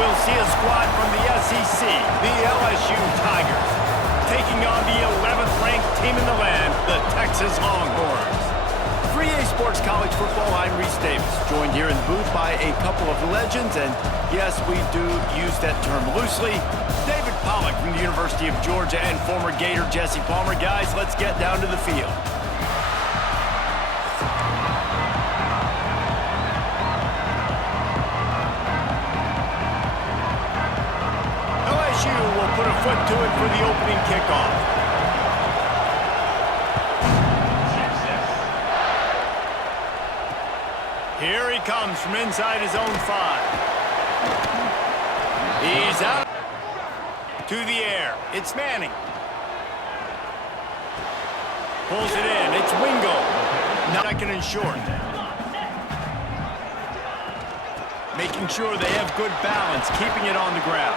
we'll see a squad from the SEC, the LSU Tigers, taking on the 11th ranked team in the land, the Texas Longhorns. For EA Sports College Football, I'm Reese Davis, joined here in the booth by a couple of legends, and yes, we do use that term loosely. David Pollack from the University of Georgia and former Gator Jesse Palmer. Guys, let's get down to the field. LSU will put a foot to it for the opening kickoff. Here he comes from inside his own 5. He's out to the air. It's Manning. Pulls it in. It's Wingo. Second and short. Making sure they have good balance, keeping it on the ground.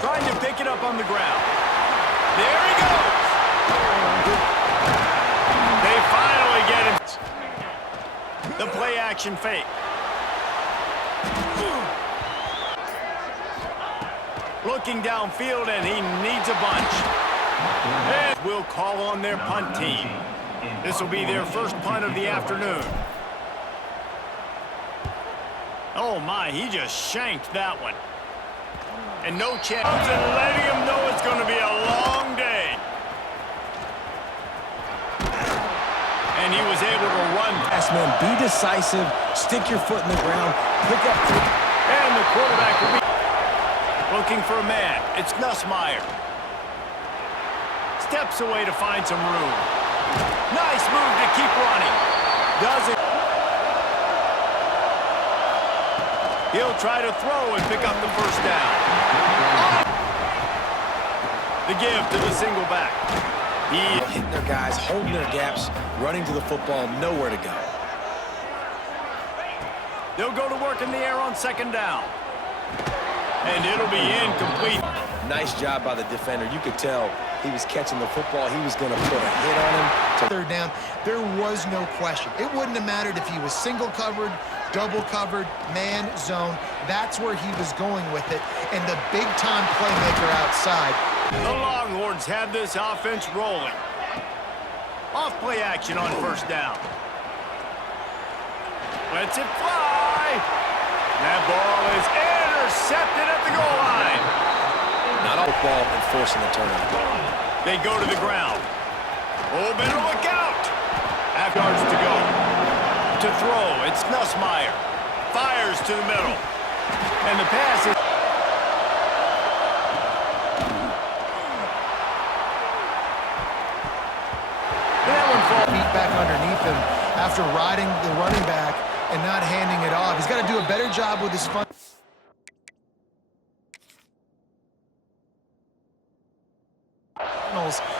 Trying to pick it up on the ground. There he goes. They finally get him. The play-action fake. Looking downfield, and he needs a bunch. And we'll call on their punt team. This will be their first punt of the afternoon. Oh, my, he just shanked that one. And no chance. And letting him know it's going to be a long day. And he was able to run. Yes, man, be decisive, stick your foot in the ground, pick up. And the quarterback will be looking for a man. It's Nussmeier. Steps away to find some room. Nice move to keep running. Does it. He'll try to throw and pick up the first down. The give to the single back. Hitting their guys, holding their gaps, running to the football, nowhere to go. They'll go to work in the air on second down. And it'll be incomplete. Nice job by the defender. You could tell he was catching the football. He was going to put a hit on him. Third down, there was no question. It wouldn't have mattered if he was single covered, double covered, man, zone. That's where he was going with it. And the big-time playmaker outside. The Longhorns have this offense rolling. Off play action on first down. Lets it fly. That ball is intercepted at the goal line. Not all ball and forcing the turnover. They go to the ground. Oh, better look out. Half yards to go. To throw, it's Nussmeier. Fires to the middle. And the pass is... Feet back underneath him after riding the running back and not handing it off. He's got to do a better job with his fun.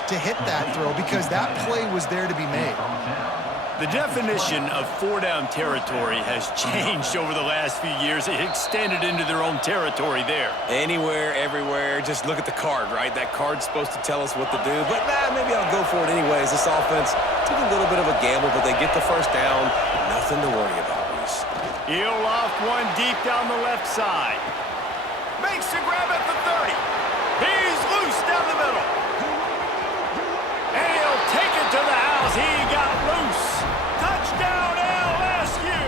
To hit that throw because that play was there to be made. The definition of four-down territory has changed over the last few years. It extended into their own territory there. Anywhere, everywhere. Just look at the card, right? That card's supposed to tell us what to do. But maybe I'll go for it anyways. This offense took a little bit of a gamble, but they get the first down. Nothing to worry about, Reese. He'll loft one deep down the left side. Makes the grab at the 30. He's loose down the middle. And he'll take it to the house. He got loose. Touchdown, LSU!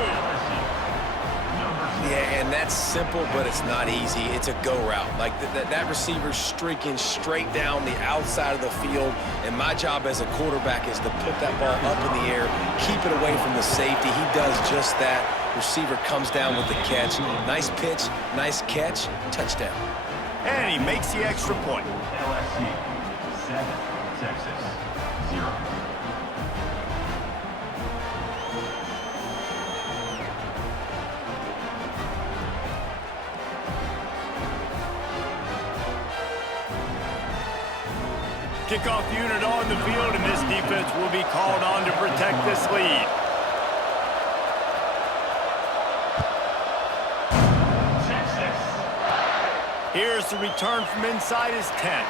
Yeah, and that's simple, but it's not easy. It's a go route. Like that receiver's streaking straight down the outside of the field, and my job as a quarterback is to put that ball up in the air, keep it away from the safety. He does just that. Receiver comes down with the catch. Nice pitch, nice catch, touchdown. And he makes the extra point. LSU 7, Texas 0. Kickoff unit on the field, and this defense will be called on to protect this lead. Here's the return from inside his 10.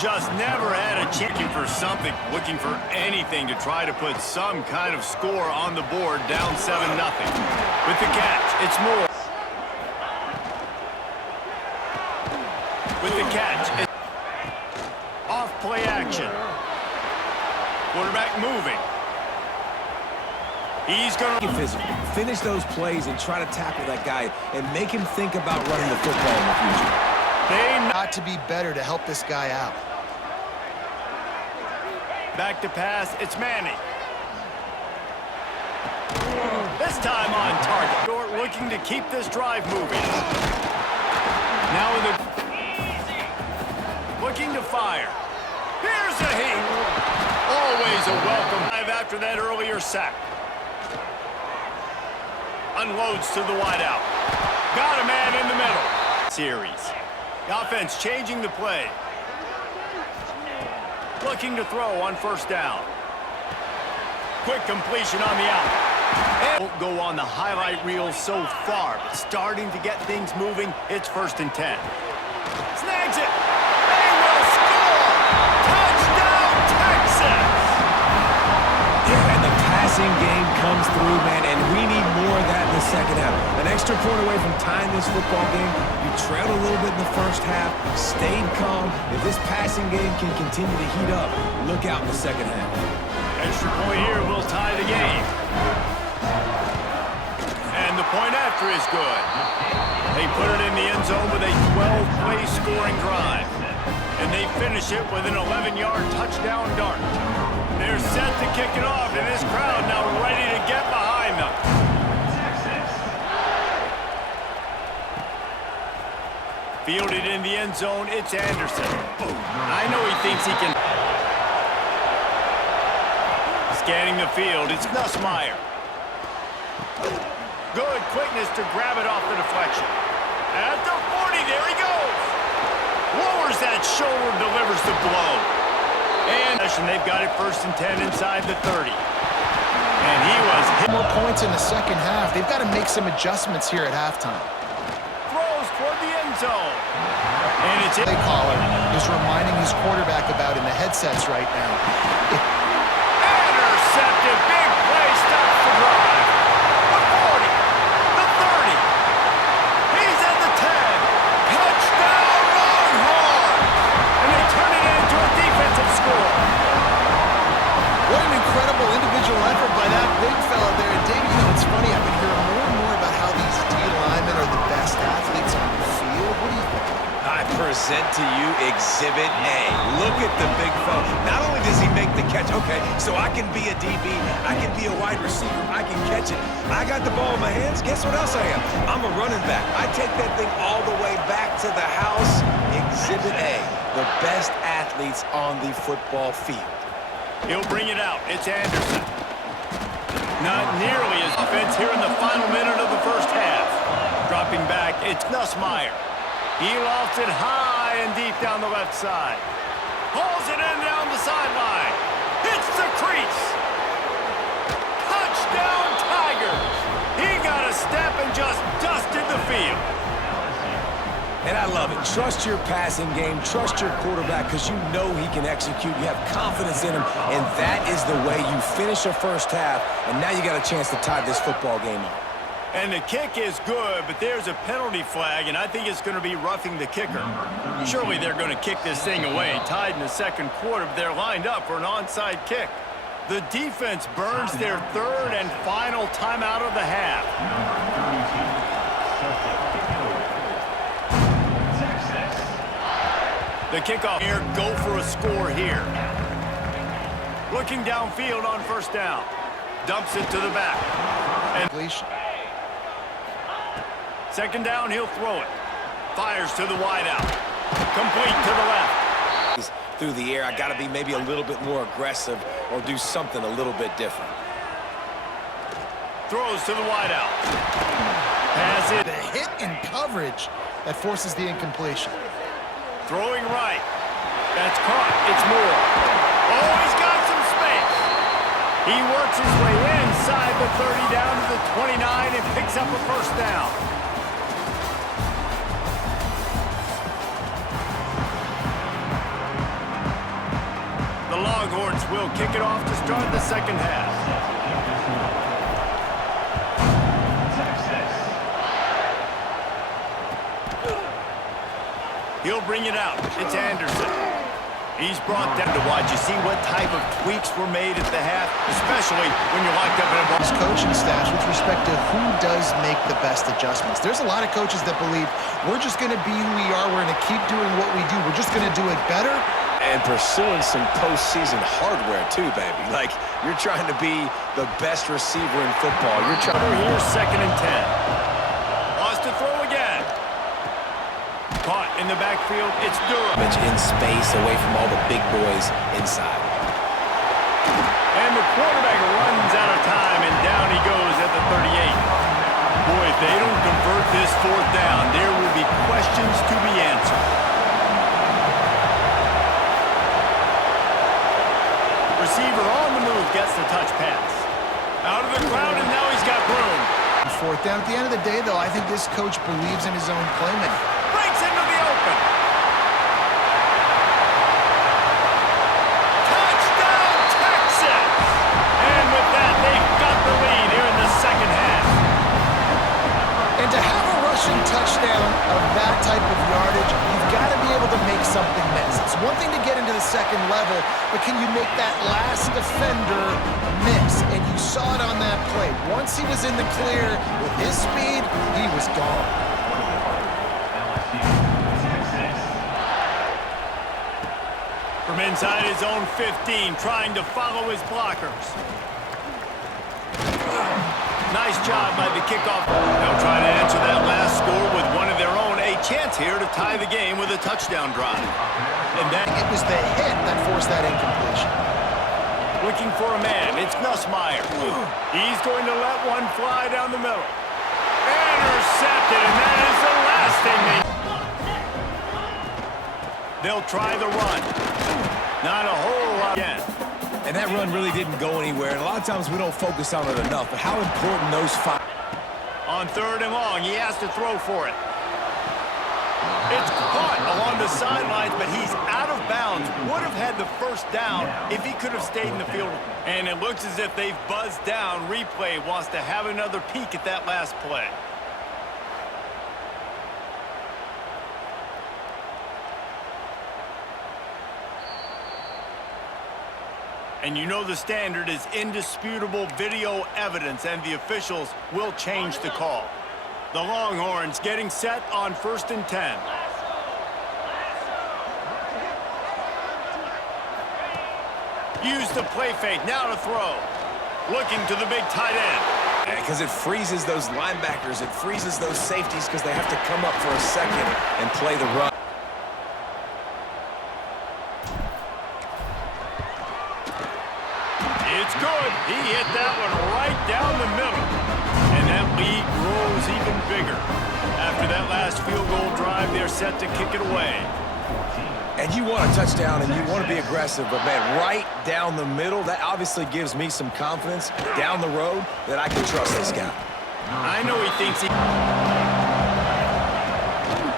Just never had a chicken for something, looking for anything to try to put some kind of score on the board, down 7-0. With the catch, it's Moore. Quarterback moving. He's going to physical. Finish those plays and try to tackle that guy and make him think about running the football in the future. They Got to be better to help this guy out. back to pass. It's Manning. This time on target. Short looking to keep this drive moving. Now in the looking to fire. Here's a heat. Always a welcome drive after that earlier sack. Unloads to the wideout. Got a man in the middle. Series. The offense changing the play. Looking to throw on first down. Quick completion on the out. And won't go on the highlight reel so far, but starting to get things moving. It's 1st and 10. Snags it. They will score. Touchdown, Texas. Yeah, and the passing game comes through, man, and we need more of that in the second half. An extra point away from tying this football game. You trailed a little bit in the first half, stayed calm. If this passing game can continue to heat up, look out in the second half. Extra point here will tie the game. And the point after is good. They put it in the end zone with a 12-play scoring drive. And they finish it with an 11-yard touchdown dart. They're set to kick it off, and this crowd now ready to get behind them. Fielded in the end zone, it's Anderson. I know he thinks he can. Scanning the field, it's Nussmeier. Good quickness to grab it off the deflection. At the 40, there he goes. Lowers that shoulder, delivers the blow. And they've got it 1st and 10 inside the 30. And he was hit. More points in the second half. They've got to make some adjustments here at halftime. Throws toward the end zone. And it's Play caller is reminding his quarterback about in the headsets right now. intercepted. Big play, stops the drive. The 40, the 30. He's at the 10. Touchdown, Longhorns. And they turn it into a defensive score. What an incredible individual effort by that big fella there. And Dave, you know, it's funny, I've been hearing more and more about how these D linemen are the best athletes on the field. What do you think? I present to you Exhibit A. Look at the big fella. Not only does he make the catch, okay, so I can be a DB, I can be a wide receiver, I can catch it. I got the ball in my hands, guess what else I am? I'm a running back. I take that thing all the way back to the house. Exhibit A, the best athletes on the football field. He'll bring it out. It's Anderson. Not nearly as offense here in the final minute of the first half. Dropping back, it's Nussmeier. He lofts it high and deep down the left side. Hauls it in down the sideline. Hits the crease. Touchdown, Tigers. He got a step and just dusted the field. And I love it. Trust your passing game. Trust your quarterback because you know he can execute. You have confidence in him, and that is the way you finish a first half, and now you got a chance to tie this football game up. And the kick is good, but there's a penalty flag, and I think it's going to be roughing the kicker. Surely they're going to kick this thing away. Tied in the second quarter, but they're lined up for an onside kick. The defense burns their 3rd and final timeout of the half. The kickoff here, go for a score here. Looking downfield on first down. Dumps it to the back. And second down, he'll throw it. Fires to the wideout. Complete to the left. Through the air, I got to be maybe a little bit more aggressive or do something a little bit different. Throws to the wideout. Has it. The hit in coverage that forces the incompletion. Throwing right. That's caught. It's Moore. Oh, he's got some space. He works his way inside the 30 down to the 29 and picks up a first down. The Longhorns will kick it off to start the second half. He'll bring it out. It's Anderson. He's brought down to watch. You see what type of tweaks were made at the half, especially when you're locked up in a ball. His coaching staff with respect to who does make the best adjustments. There's a lot of coaches that believe we're just going to be who we are. We're going to keep doing what we do. We're just going to do it better. And pursuing some postseason hardware too, baby. Like, you're trying to be the best receiver in football. You're trying. Here's 2nd and 10. Lost to throw again. Caught in the backfield. It's Durham. In space, away from all the big boys inside. And the quarterback runs out of time, and down he goes at the 38. Boy, if they don't convert this 4th down, there will be questions to be answered. Receiver on the move gets the touch pass. Out of the crowd, and now he's got room. 4th down. At the end of the day, though, I think this coach believes in his own playmaking. Breaks into the open. Touchdown, Texas! And with that, they've got the lead here in the 2nd half. And to have a rushing touchdown of that type of yardage, you've got to be able to make something miss. It's one thing to get into the 2nd level, but can you make that last defender miss? And you saw it on that play. Once he was in the clear with his speed, he was gone. From inside his own 15, trying to follow his blockers. Nice job by the kickoff. They'll try to answer that last score with one of their own. A chance here to tie the game with a touchdown drive. And then It was the hit that forced that incompletion. looking for a man. It's Nussmeier. He's going to let one fly down the middle. Intercepted, and that is the last thing they'll try the run. Not a whole lot again. And that run really didn't go anywhere. And a lot of times we don't focus on it enough. But how important those 5. On 3rd and long, he has to throw for it. It's caught along the sidelines, but he's out of bounds. Would have had the 1st down if he could have stayed in the field. And it looks as if they've buzzed down. Replay wants to have another peek at that last play. And you know the standard is indisputable video evidence, and the officials will change the call. The Longhorns getting set on 1st and 10. Use the play fake, now to throw. Looking to the big tight end. Because it freezes those linebackers. It freezes those safeties because they have to come up for a second and play the run. It's good. He hit that one right down the middle. And that lead grows even bigger. After that last field goal drive, they're set to kick it away. And you want a touchdown and you want to be aggressive, but man, right down the middle, that obviously gives me some confidence down the road that I can trust this guy. I know he thinks he...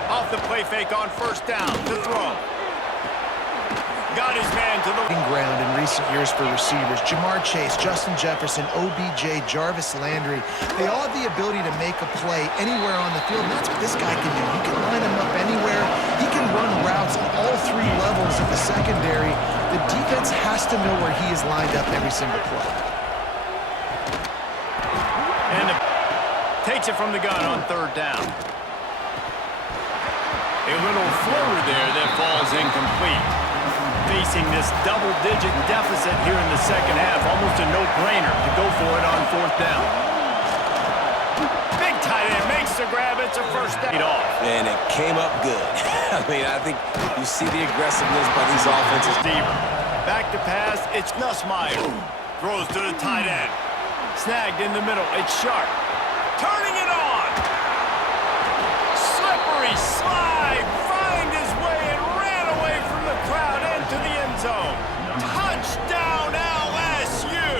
Off the play fake on 1st down to throw. Got his man to the... Ground in recent years for receivers. Jamar Chase, Justin Jefferson, OBJ, Jarvis Landry. They all have the ability to make a play anywhere on the field, and that's what this guy can do. He can line him up anywhere. He can run routes on all 3 levels of the secondary. The defense has to know where he is lined up every single play. And takes it from the gun on 3rd down. A little floater there that falls incomplete. Facing this double-digit deficit here in the 2nd half, almost a no-brainer to go for it on 4th down. Big tight end makes the grab. It's a 1st down. And it came up good. I mean, I think you see the aggressiveness by these offenses. Back to pass. It's Nussmeier. Throws to the tight end. Snagged in the middle. It's Sharp. Turning it on. Slippery slide. Find his way and ran away from the crowd into the end zone. Touchdown, LSU.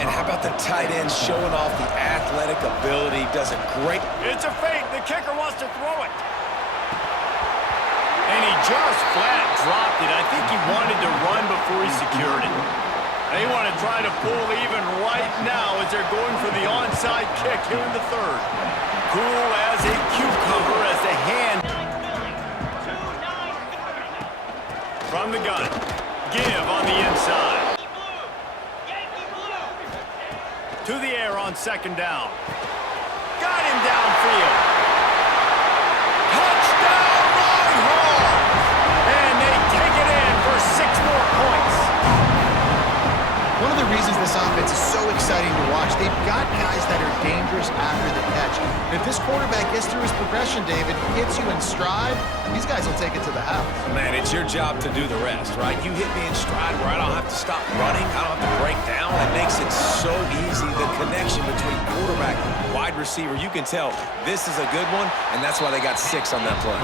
And how about the tight end showing off the athletic ability? Does a great... It's a fake. The kicker wants to throw it. And he just flat dropped it. I think he wanted to run before he secured it. They want to try to pull even right now as they're going for the onside kick here in the 3rd. Cool as a cucumber as the hand. From the gun. Give on the inside. To the air on second down. Got him downfield. Touchdown, Longhorns! And they take it in for 6 more points. One of the reasons this offense is so exciting to watch, they've got guys that are dangerous after the catch. And if this quarterback gets through his progression, David, hits you in stride, these guys will take it to the house. Man, it's your job to do the rest, right? You hit me in stride where I don't have to stop running. I don't have to break down. It makes it so easy. The connection between quarterback and wide receiver, you can tell this is a good one, and that's why they got 6 on that play.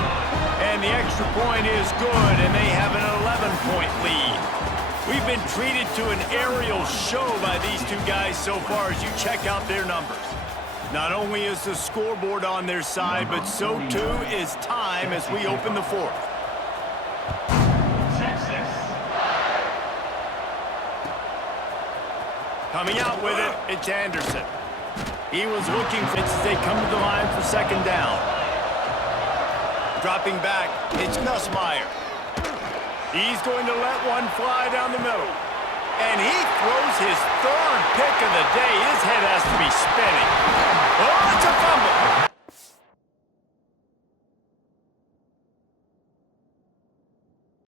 And the extra point is good, and they have an 11-point lead. We've been treated to an aerial show by these two guys so far as you check out their numbers. Not only is the scoreboard on their side, but so too is time as we open the 4th. Texas. Coming out with it, it's Anderson. He was looking for it as they come to the line for second down. Dropping back, it's Nussmeier. He's going to let one fly down the middle. And he throws his 3rd pick of the day. His head has to be spinning. Oh, it's a fumble.